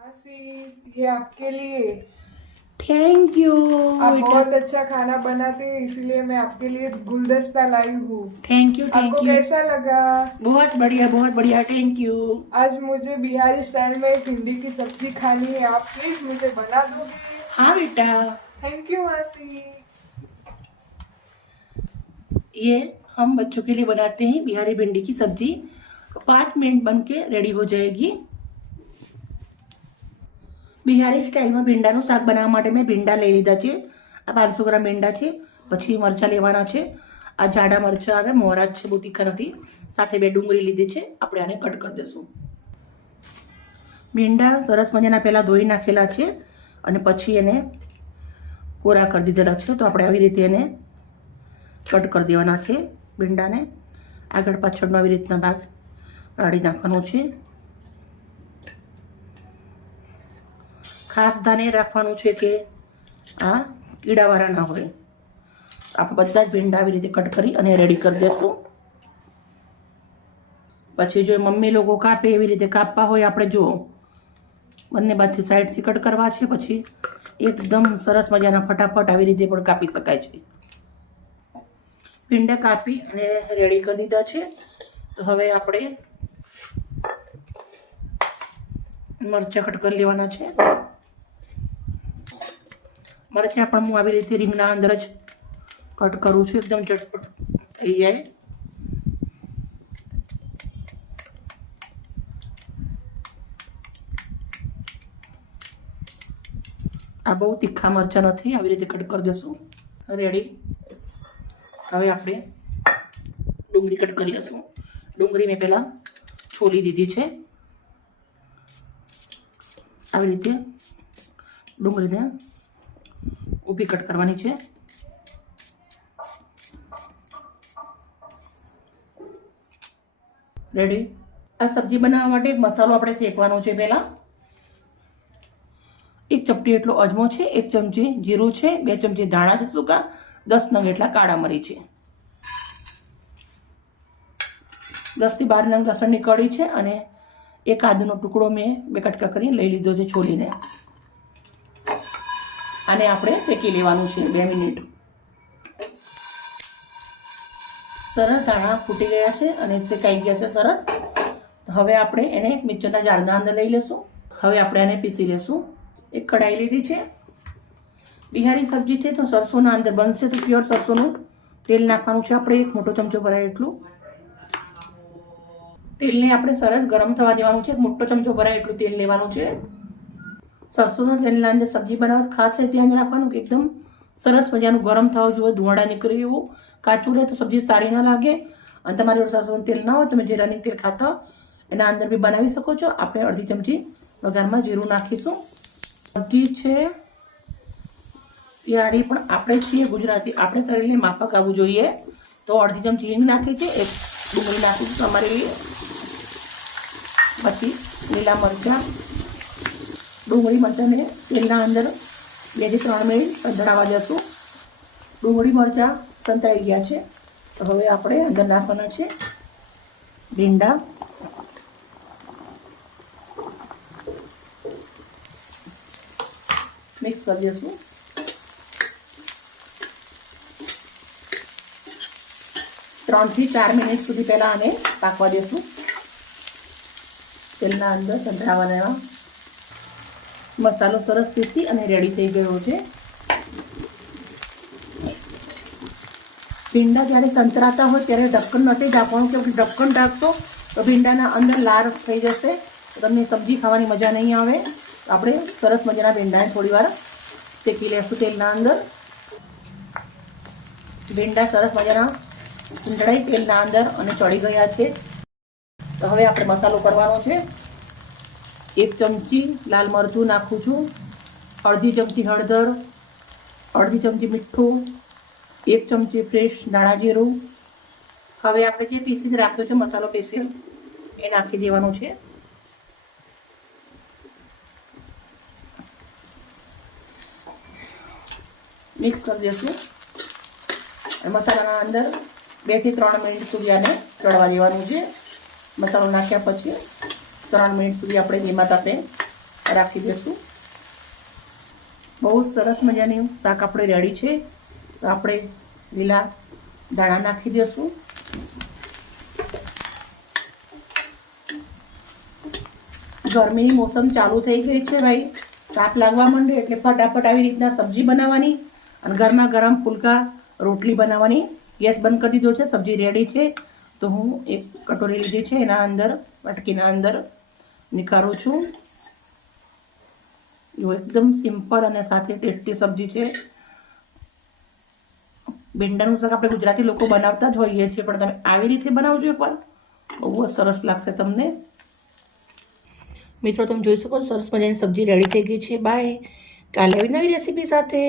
आशी, ये आपके लिए। Thank you. आप बहुत अच्छा खाना बनाते हैं, इसलिए मैं आपके लिए गुलदस्ता लाई हूँ। थैंक यू थैंक आपको यू। कैसा लगा? बहुत बढ़िया थैंक यू। आज मुझे बिहारी स्टाइल में भिंडी की सब्जी खानी है, आप प्लीज मुझे बना दोगे? हाँ बेटा, थैंक यू मासी। ये हम बच्चों के लिए बनाते हैं बिहारी भिंडी की सब्जी। 5 मिनट बन के रेडी हो जाएगी। બિહારી સ્ટાઇલમાં ભીંડાનું શાક બનાવવા માટે મેં ભીંડા લઈ લીધા છે। આ 500 ગ્રામ ભીંડા છે। પછી મરચાં લેવાના છે। આ જાડા મરચાં આવે, મોરા જ છે, બહુ તીખા નથી। સાથે 2 ડુંગળી લીધી છે, આપણે આને કટ કરી દઈશું। ભીંડા સરસ મજાના પહેલાં ધોઈ નાખેલા છે અને પછી એને કોરા કરી દીધેલા છે। તો આપણે આવી રીતે એને કટ કરી દેવાના છે ભીંડાને। આગળ પાછળનો આવી રીતના ભાગ કાઢી નાખવાનો છે। ખાસ ધ્યાન એ રાખવાનું છે કે આ કીડાવાળા ના હોય। આપણે બધા જ ભીંડા આવી રીતે કટ કરી અને રેડી કરી દઈશું। પછી જો મમ્મી લોકો કાપે એવી રીતે કાપવા હોય આપણે જુઓ, બંને બાજુથી સાઈડથી કટ કરવા છે। પછી એકદમ સરસ મજાના ફટાફટ આવી રીતે પણ કાપી શકાય છે। ભીંડા કાપી અને રેડી કરી દીધા છે। તો હવે આપણે મરચાં કટ કરી લેવાના છે। મરચાં પણ હું આવી રીતે રીંગણા અંદર જ કટ કરું છું, એકદમ ઝટપટ થઈ જાય। આ બહુ તીખા મરચાં નથી, આવી રીતે કટ કરી દઈશું। રેડી। હવે આપણે ડુંગળી કટ કરી લઈશું। ડુંગળી મેં પહેલાં છોલી દીધી છે। આવી રીતે ડુંગળીને ઊભી કટ કરવાની છે। રેડી। આ સબ્જી બનાવવા માટે મસાલો આપણે શેકવાનો છે। પહેલાં 1 ચપટી એટલો અજમો છે, 1 ચમચી જીરું છે, 2 ચમચી ધાણા છે સૂકા, 10 નંગ એટલા કાળા મરી છે, 10 થી 12 નંગ લસણની કળી છે અને 1 આદુનો ટુકડો મેં 2 કટકા કરી લઈ લીધો છે છોલીને। આને આપણે શેકી લેવાનું છે 2 મિનિટ। સરસ ધાણા ફૂટી ગયા છે અને શેકાઈ ગયા છે સરસ। હવે આપણે એને એક મિક્સરના જારના અંદર લઈ લેશું। હવે આપણે આને પીસી લેશું। એક કઢાઈ લીધી છે। બિહારી સબ્જી છે તો સરસોના અંદર બનશે તો પ્યોર સરસોનું તેલ નાખવાનું છે આપણે, 1 મોટો ચમચો ભરાય એટલું। તેલને આપણે સરસ ગરમ થવા દેવાનું છે। 1 મોટો ચમચો ભરાય એટલું તેલ લેવાનું છે। સરસોના તેલના અંદર સબ્જી બનાવવા ખાસ ધ્યાન રાખવાનું કે એકદમ સરસ મજાનું ગરમ થવું જોઈએ, ધુમાડા નીકળે એવું। કાચું રહે તો સબ્જી સારી ના લાગે। અને તમારી જોડે સરસોનું તેલ ના હોય, તમે જીરાની તેલ ખાતા હો એના અંદર બી બનાવી શકો છો। આપણે અડધી ચમચી વઘારમાં જીરું નાખીશું। સબ્જી છે તિયારી, પણ આપણે છીએ ગુજરાતી, આપણે શરીરને માફક આવવું જોઈએ। તો અડધી ચમચી હિંગ નાખી છે, 1 ડુંગળી નાખીશું તમારી लिए। પછી લીલા મરચાં, ડુંગળી મરચાંને તેલના અંદર 2 થી 3 મિનિટ સંતળાવા દેશું। ડુંગળી મરચાં સંતળાઈ ગયા છે તો હવે આપણે અંદર નાખવાના છે ભીંડા। મિક્સ કરી દઈશું। ત્રણ થી 4 મિનિટ સુધી પહેલાં આને પાકવા દેશું તેલના અંદર સંતળાવા દેવા। મસાલો સરસ પીસી અને રેડી થઈ ગયો છે। ભીંડા જ્યારે સંતરાતા હોય ત્યારે ઢક્કન નથી ઢાંકવાનું, કેમ કે ઢક્કન ઢાંકશો તો ભીંડાના અંદર લાર થઈ જશે, તો તમને સબ્જી ખાવાની મજા નહીં આવે। આપણે સરસ મજાના ભીંડાને થોડી વાર શેકી લેશું તેલના અંદર। ભીંડા સરસ મજાના ઊંધળાઈ તેલના અંદર અને ચડી ગયા છે। તો હવે આપણે મસાલો કરવાનો છે। 1 ચમચી લાલ મરચું નાખું છું, અડધી ચમચી હળદર, અડધી ચમચી મીઠું, 1 ચમચી ફ્રેશ ધાણા જીરું। હવે આપણે જે પીસીને રાખ્યો છે મસાલો પીસી એ નાખી દેવાનું છે। મિક્સ કરી દઈશું। મસાલાના અંદર 2 થી 3 મિનિટ સુધી આને ચડવા દેવાનું છે। મસાલો નાખ્યા પછી 3 મિનિટ સુધી આપણે ધીમા તાપે રાખી દઈશું. બહુ સરસ મજાની શાક આપણે રેડી છે. તો આપણે લીલા દાણા નાખી દઈશું. ગરમીની મોસમ ચાલુ થઈ ગઈ છે ભાઈ, તાપ લાગવા માંડે એટલે ફટાફટ આવી રીતના સબ્જી બનાવવાની અને ગરમા ગરમ ફુલકા રોટલી બનાવવાની. ગેસ બંધ કરી દીધો છે, સબ્જી રેડી છે. તો હું એક કટોરી લીધી છે, એના અંદર વાટકીના અંદર નિખારું છું. જો એકદમ સિમ્પલ અને સાથે ટેસ્ટી સબ્જી છે. ભીંડાનું શાક આપણે ગુજરાતી લોકો બનાવતા જ હોઈએ છીએ, પણ તમે આવી રીતે બનાવજો એકવાર, બહુ જ સરસ લાગશે તમને. મિત્રો તમે જોઈ શકો છો સરસ મજાની સબ્જી રેડી થઈ ગઈ છે. બાય, કાલે આવી નવી રેસીપી સાથે.